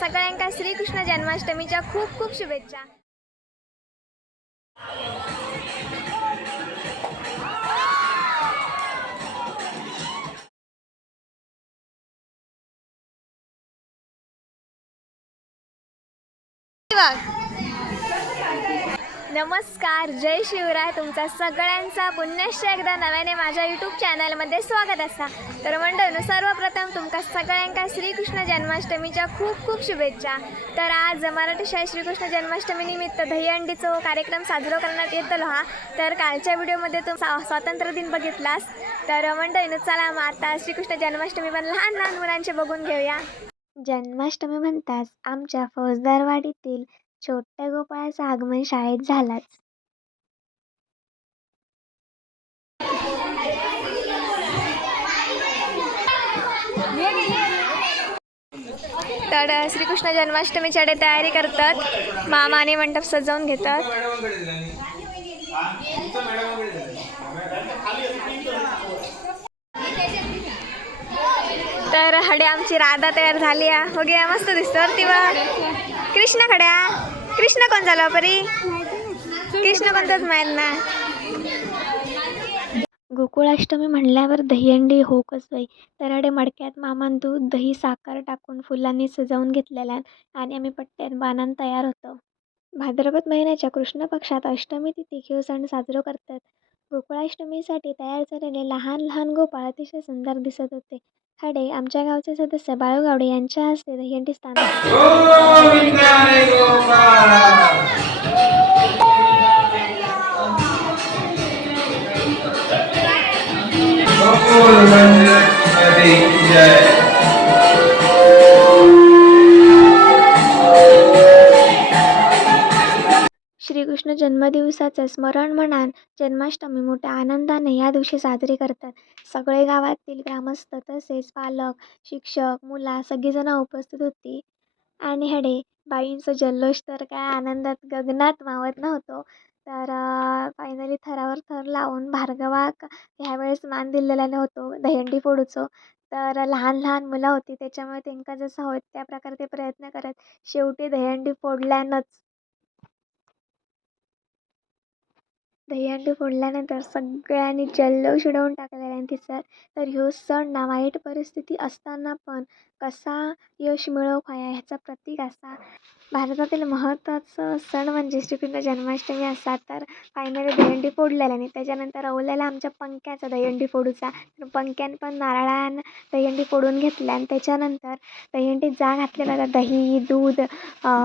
सगळ्यांका श्रीकृष्ण जन्माष्टमीच्या खूप खूप शुभेच्छा. नमस्कार जय शिवराय. तुमचा सगळ्यांचा पुण्यश्च एकदा नव्याने माझ्या यूट्यूब चॅनलमध्ये स्वागत असा. तर मंडळ सर्वप्रथम तुमका सगळ्यांका श्रीकृष्ण जन्माष्टमीच्या खूप खूप शुभेच्छा. तर आज मराठी शाळेत श्रीकृष्ण जन्माष्टमी निमित्त दहीहंडीचा कार्यक्रम साजरा करण्यात येतलो हा. तर कालच्या व्हिडिओमध्ये तू स्वा- स्वातंत्र्य दिन बघितलास. तर मंडळीनं चला मग आता श्रीकृष्ण जन्माष्टमी पण लहान लहान मुलांचे बघून घेऊया. जन्माष्टमी म्हणताच आमच्या फौजदारवाडीतील छोट्या गोपाळाचं आगमन शाळेत झालाच. तर श्रीकृष्ण जन्माष्टमीच्या डे तयारी करतात. मामा आणि मंडप सजवून घेतात. तर हडे आमची राधा तयार झाली आहे. हो गया मस्त दिसतो. ती बघ. कृष्ण खड्या कृष्ण कोण झाला परी? कृष्ण कोणताच माहीत ना. गोकुळाष्टमी म्हणल्यावर दहीहंडी होकच बाई तराडे मडक्यात मामान दूध दही साखर टाकून फुलांनी सजवून घेतलेल्या आणि आम्ही पट्ट्यात बाणान तयार होतो. भाद्रपद महिन्याच्या कृष्ण पक्षात अष्टमी तिथी खेळ सण साजरा करतात. गोकुळाष्टमीसाठी तयार झालेले लहान लहान गोपाळ अतिशय सुंदर दिसत होते. हाडे आमच्या गावचे सदस्य बाळू गावडे यांच्या हस्ते दहीहंडी स्थान जय. श्रीकृष्ण जन्मदिवसाचं स्मरण म्हणान जन्माष्टमी मोठ्या आनंदाने या दिवशी साजरी करतात. सगळे गावातील ग्रामस्थ तसेच पालक शिक्षक मुला सगळीजणं उपस्थित होती. आणि हेडे बाईंचं जल्लोष तर काय आनंदात गगनात मावत नव्हतो. तर फायनली थरावर थर लावून भार्गवाक ह्यावेळेस मान दिलेला नव्हतो. दहंडी फोडूचो. तर लहान लहान मुलं होती त्याच्यामुळे त्यांका जसं होत त्या प्रकारे ते प्रयत्न करत. शेवटी दहीहंडी फोडल्यानंच. दहीहंडी फोडल्यानंतर सगळ्यांनी जल्लोष उडवून टाकलेला आहे तिचा तर ह्यो सण ना वाईट परिस्थिती असताना पण कसा यश मिळवूक होया ह्याचा प्रतीक असा. भारतातील महत्त्वाचं सण म्हणजे श्रीकृष्ण जन्माष्टमी असा. तर फायनली दहीहंडी फोडलेला आणि त्याच्यानंतर अवलेला आमच्या पंक्याचा दहीहंडी फोडूचा. तर पंक्यान पण नारळान दहीहंडी फोडून घेतल्या आणि त्याच्यानंतर दहीहंडीत जा घातलेला तर दही दूध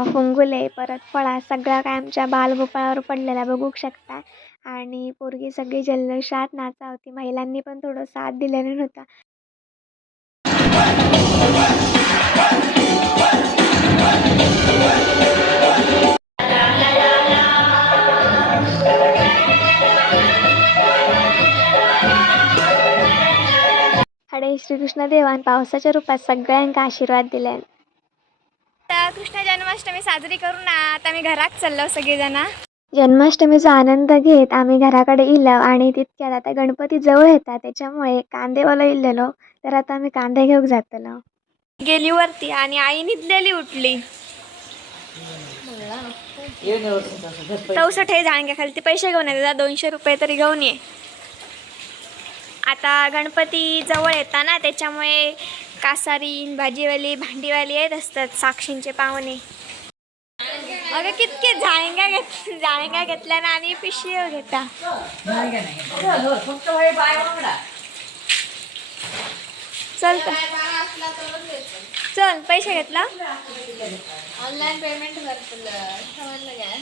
फुंगुले परत फळा सगळं काय आमच्या बालगोपाळावर पडलेला बघू शकता. आणि पोरगी सगळी जल्लोषात नाचा होती महिलांनी पण थोडं साथ दिलेला नव्हता. हडे श्रीकृष्ण देवान पावसाच्या रूपात सगळ्यांका आशीर्वाद दिले आता कृष्ण जन्माष्टमी साजरी करून ना आता मी घरात चाललो सगळेजण. जन्माष्टमीचा आनंद घेत आम्ही घराकडे इलो आणि तितक्यात आता गणपती जवळ येतात. त्याच्यामुळे कांदेवाला इल्लेलो तर आता आम्ही कांदे घेऊक जातलो. गेली वरती आणि आई निदलेली उठली. चौसठ हे झांग्या खाली ते पैसे घेऊन येते. दोनशे रुपये तरी घेऊन ये. आता गणपती जवळ येताना त्याच्यामुळे कासारी भाजीवाली भांडीवाली येत असतात साक्षींचे पाहुणे. अगं कितके झाळंगा घेत झाळंगा घेतल्या ना आणि पिशवी घेता. चल तर. चल पैसे घेतला. ऑनलाईन पेमेंट समजलं काय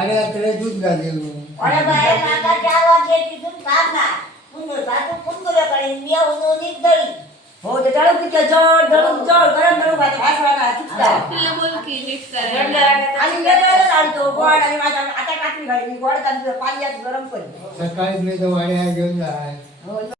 મારે અત્યારે દૂધ ગાધેલું અને બાય નાકા ચાર વાગે કીધું કાકા હું સાતો ફોન કરી બે ઉનો ની દળી હો તે ચાલો કે જો દળું જો ગરમ ગરમ. વાત વાસવાના ચૂકતા એટલે બોલ કે મિક્સ કરે. એટલે આલી લે લે તો ગોળ અને વાત આટા કાટી ઘડી ગોળ કાઢી પાણી ગરમ કરી. સકાળે જ તો વાડે આ ગયો જાય